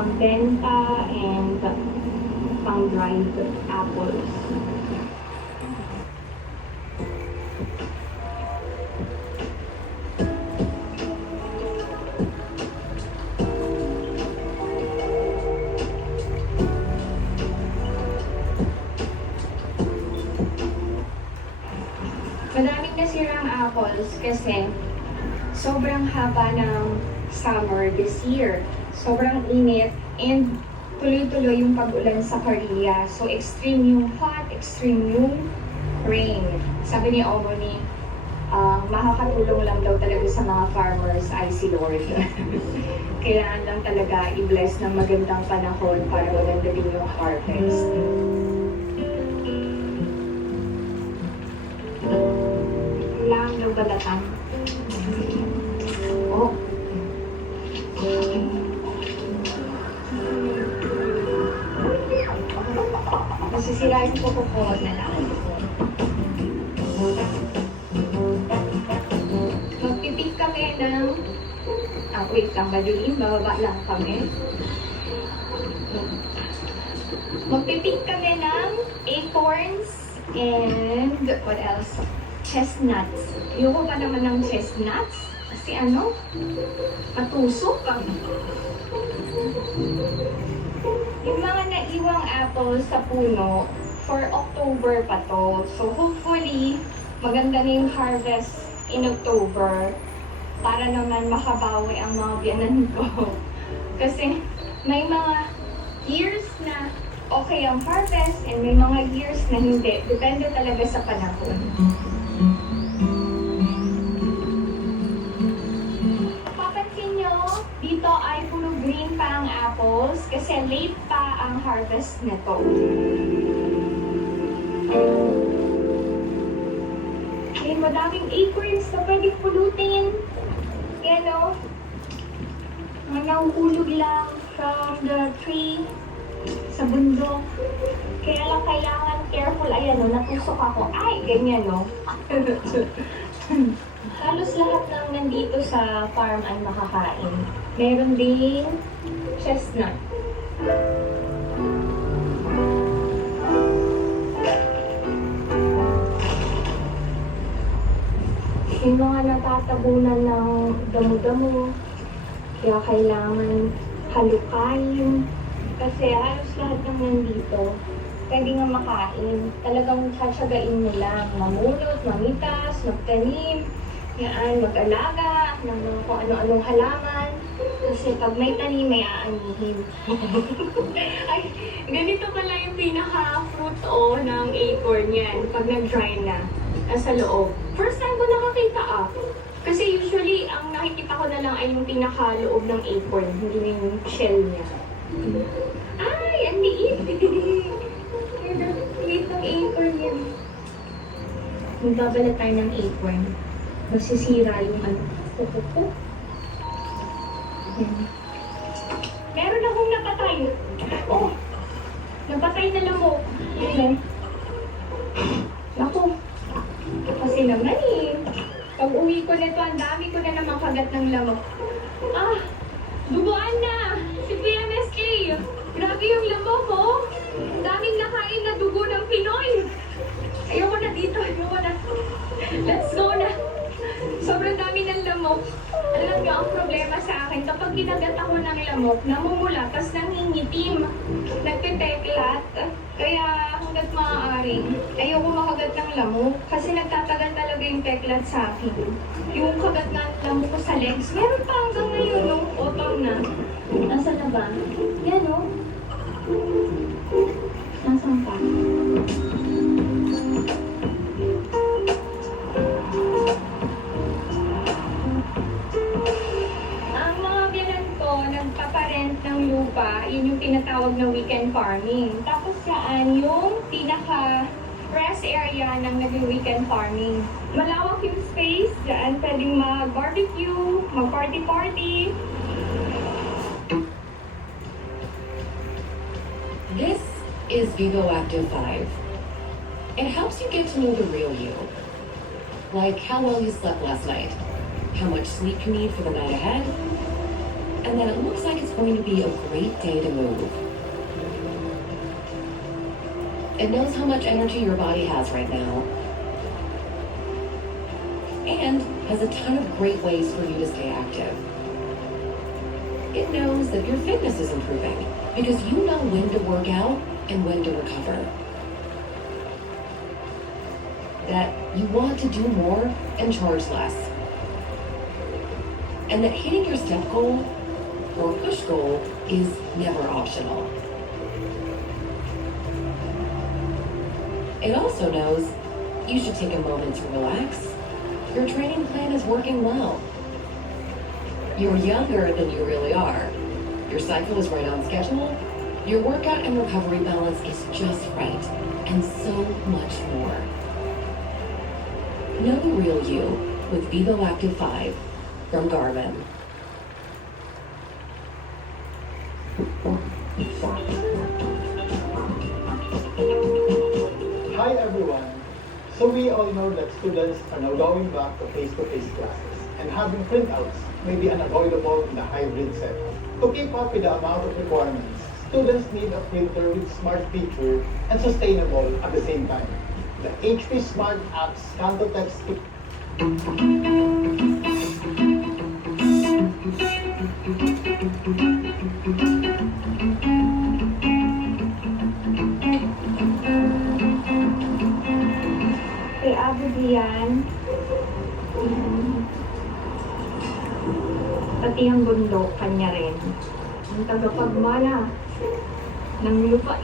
pangbenta and pang-dried apples. Madaming nasirang apples kasi sobrang haba ng summer this year. Sobrang init and tuloy-tuloy yung pag-ulan sa Korea. So extreme yung hot, extreme yung rain. Sabi ni Omoni, makakatulong lang daw talaga sa mga farmers ay si Lord. Kailangan lang talaga i-bless ng magandang panahon para maganda din yung harvest. Kailangan daw balatan. Oh. Masisirain ko po na lang. Magpipik kami ng... wait lang, Madeline. Bababa lang kami. Magpipik kami ng acorns and what else? Chestnuts. Ayoko pa naman ng chestnuts. Kasi ano? Patusok ang... Yung mga naiwang apples sa puno, for October pa to. So hopefully, maganda na yung harvest in October para naman makabawi ang mga biyanan ko. Kasi may mga years na okay ang harvest and may mga years na hindi. Depende talaga sa panahon. Papansin nyo, dito ay puro green pa ang apples kasi late pa ang harvest nito. May madaming acorns na pwedeng pulutin. Yan o. Mga nahuhulog lang from the tree sa bundok. Kaya lang kailangan careful. Ayan o, natusok ako. Ay, ganyan o. Halos lahat ng nandito sa farm ay makakain. Meron ding chestnut. Yung mga natatabunan ng damo-damo, kaya kailangan halukain. Kasi halos lahat ng nandito, pwede nga makain. Talagang tsatsagain mo lang. Mamulot, mamitas, magtanim, yan, mag-alaga, ng mga kung ano-anong halaman. Kasi pag may tanim, may aanihin. Ay, ganito pala yung pinaka-fruit ng acorn yan. Pag nag-dry na, nasa loob. First time ko nakakita Kasi usually, ang nakikita ko na lang ay yung pinaka-loob ng acorn, hindi na yung shell niya. Ay, ang liit! Liit ng acorn yan. Magbabalat tayo ng acorn. Masisira yung kukuko. Meron akong napatay. Oh! Napatay na lamok. Ayan. Naku. Kasi naman pag uwi ko nito, ang dami ko na naman kagat ng lamok. Duguan na! Si PMSK! Grabe yung lamok, oh! Ang daming nakain na dugo ng Pinoy! Ayoko na dito, ayoko na. Let's go na! Sobrang dami ng lamok. Alam niyo, ang problema sa akin, kapag kinagat ako ng lamok, namumula, tas nangingitim. Nagpipeklat. Kaya hanggat maaari, ayoko makagat ng lamok. Kasi nagtatagal talaga yung peklat sa akin. Yung kagat ng lamok ko sa legs, meron pa hanggang ngayon, no? Otong na. Nasaan na ba? Yan, no? Nasaan pa? Nagpaparent ng lupa, yun yung tinatawag na weekend farming. Tapos saan yung pinaka-rest area ng nag-weekend farming. Malawak yung space, dyan pwedeng mag-barbecue, mag-party-party. This is Vivo Active 5. It helps you get to know the real you. Like how well you slept last night, how much sleep you need for the night ahead, and that it looks like it's going to be a great day to move. It knows how much energy your body has right now, and has a ton of great ways for you to stay active. It knows that your fitness is improving because you know when to work out and when to recover. That you want to do more and charge less. And that hitting your step goal or push goal is never optional. It also knows you should take a moment to relax. Your training plan is working well. You're younger than you really are. Your cycle is right on schedule. Your workout and recovery balance is just right. And so much more. Know the real you with Vivo Active 5 from Garmin. Hi everyone! So we all know that students are now going back to face-to-face classes, and having printouts may be unavoidable in the hybrid setup. To keep up with the amount of requirements, students need a printer with smart feature and sustainable at the same time. The HP Smart Apps Scan-to-Text Kay Abo diyan. Pati ang bundok, kanya rin. Ang tagapagmana ng lupa.